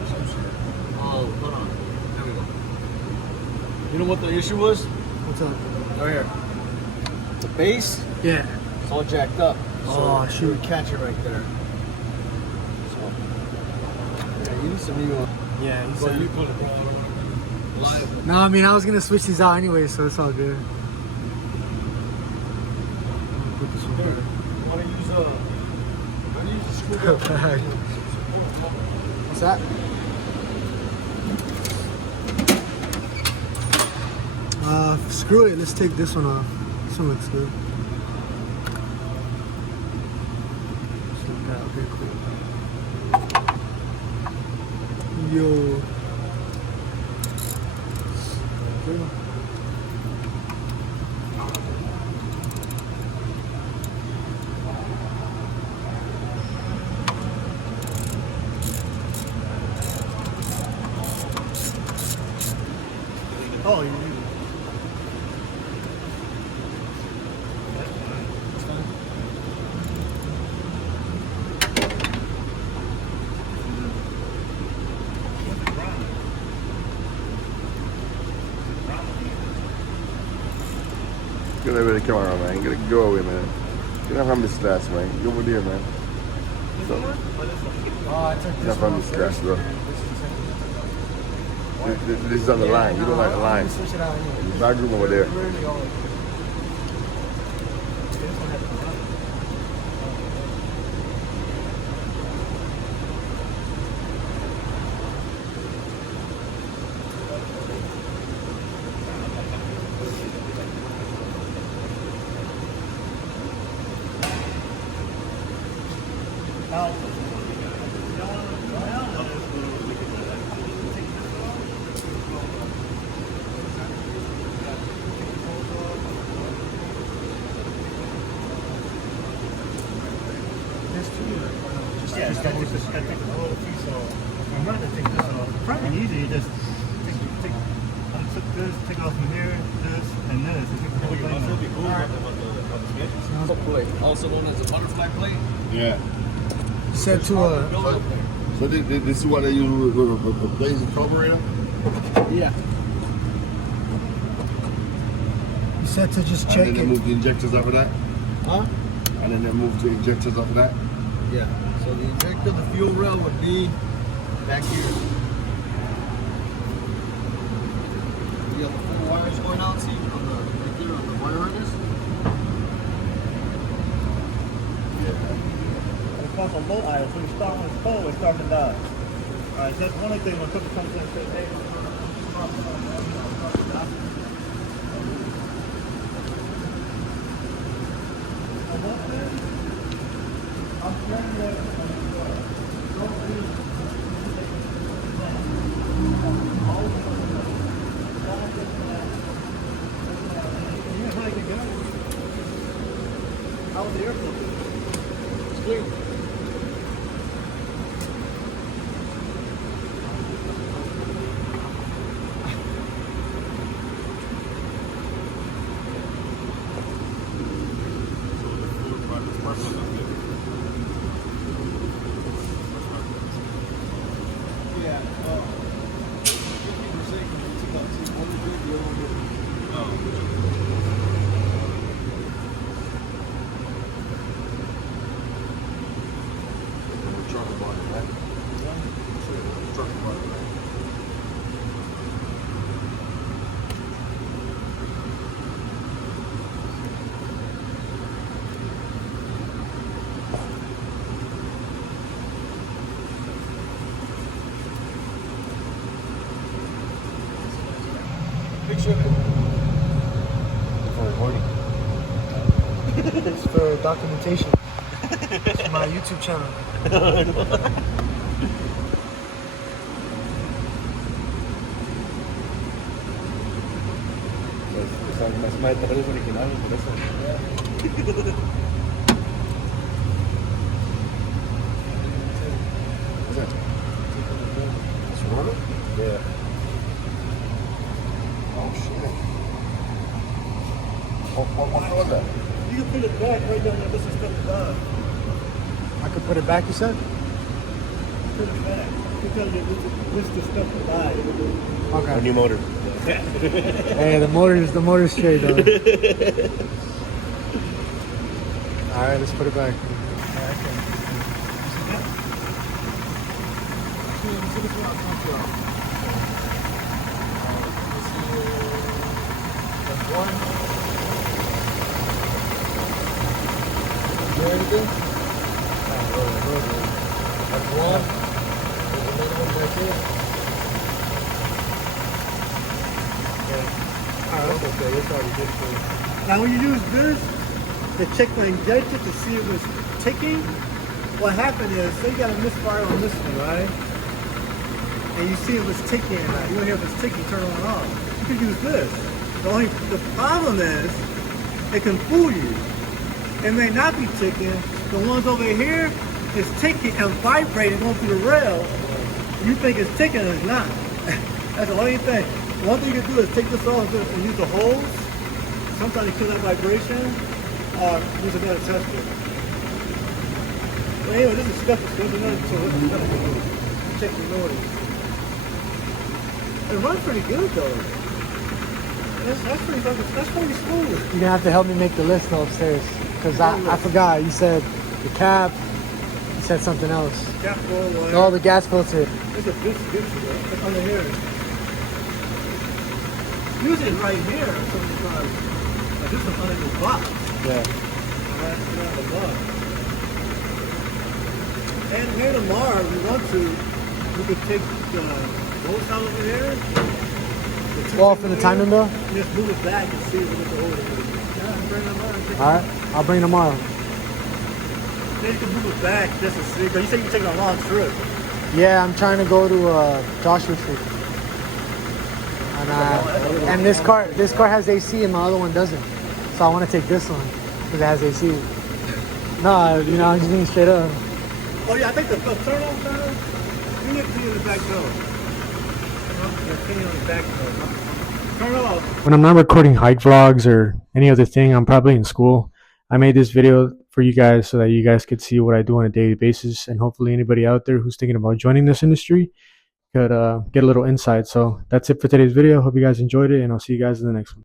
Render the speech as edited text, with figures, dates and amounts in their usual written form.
Oh, hold on. There we go. You know what the issue was? What's up? Right here. The base, Yeah. it's all jacked up. Oh, So shoot. you would catch it right there. So, yeah, you need some new Yeah, he well, said. you put it. No, I mean, I was gonna switch these out anyway, so it's all good. Put this one Here, here. you want to use a screwdriver? What's that? Screw it. Let's take this one off. This one looks good. Just like that. Okay, cool. Yo. Okay. Oh, you need it. Get over the camera, man. Get it, go away, man. Get off from the scratch, man. Go over there, man. So, Oh, I took get this off one from the off scratch, first. bro. This is on the line. You don't like the line. Switch it out anyway. The back room over there. Really all- Yeah, just take the whole piece off. I'm going to take this off. Probably easy. You just took this, take off from here, this, and this. And take the whole thing off. Plate, also known as a butterfly plate. Yeah. Set to a. So this is what they use with a blazing carburetor? Yeah. You said to just And check then they it. move the injectors off of that? Huh? And then they move the injectors off of that? Yeah. So the injector, the fuel rail would be back here. You have the 4 wires going out, see, on the right there on the wire harness. It comes on low iron, so you start when it's cold, it starts to die. Alright, so that's one of the things when people come to and say, hey, how was the airport? It's clean. Yeah, 50% took out 200, the other one. Picture of it. For recording. It's for documentation. It's my YouTube channel. Más materiales originales, por eso. What's that? It's rubber? Yeah. Oh, shit. What was that? You can put it back right down there. This is stuff done. I could put it back, you said? Put it back. because this is the stuff to buy. A Okay. new motor. Hey, the motor's straight though. All right, let's put it back. That's one. There's another one back here. That's okay. It's already good for you. Now, when you use this to check my injector to see if it's ticking, what happened is, say you got a misfire on this one, right? And you see if it's ticking or not. You want to hear if it's ticking, turn it on off. You can use this. The problem is, it can fool you. It may not be ticking. The ones over here is ticking and vibrating going through the rail. You think it's ticking and it's not. That's the only thing. One thing you can do is take this off and use the hose. Sometimes you kill that vibration or use another tester. But anyway, this is stuff that's good enough, so this is good. Check the noise. It runs pretty good though. That's pretty smooth. You're gonna have to help me make the list though upstairs, because I forgot. You said the cap. You said something else. Cap roll, Oh, the gas filter. It's a good it's under here. Use it right here sometimes. Like this is under the box. Yeah. Right around the box. And here tomorrow, if we want to, we could take the bolts out over here. Well, for the timing though. Just move it back and see what the order is. Yeah, bring them on. All right, I'll bring tomorrow. Then you can move it back just to see. But you said you're taking a long trip. Yeah, I'm trying to go to Joshua Tree. And this car has AC and my other one doesn't. So I want to take this one because it has AC. No, I'm just being straight up. Oh yeah, I think the turn on time. You need to clean the back door. Yeah, clean on the back door. Turn off. When I'm not recording hike vlogs or any other thing, I'm probably in school. I made this video for you guys so that you guys could see what I do on a daily basis, and hopefully anybody out there who's thinking about joining this industry could get a little insight. So that's it for today's video. Hope you guys enjoyed it, and I'll see you guys in the next one.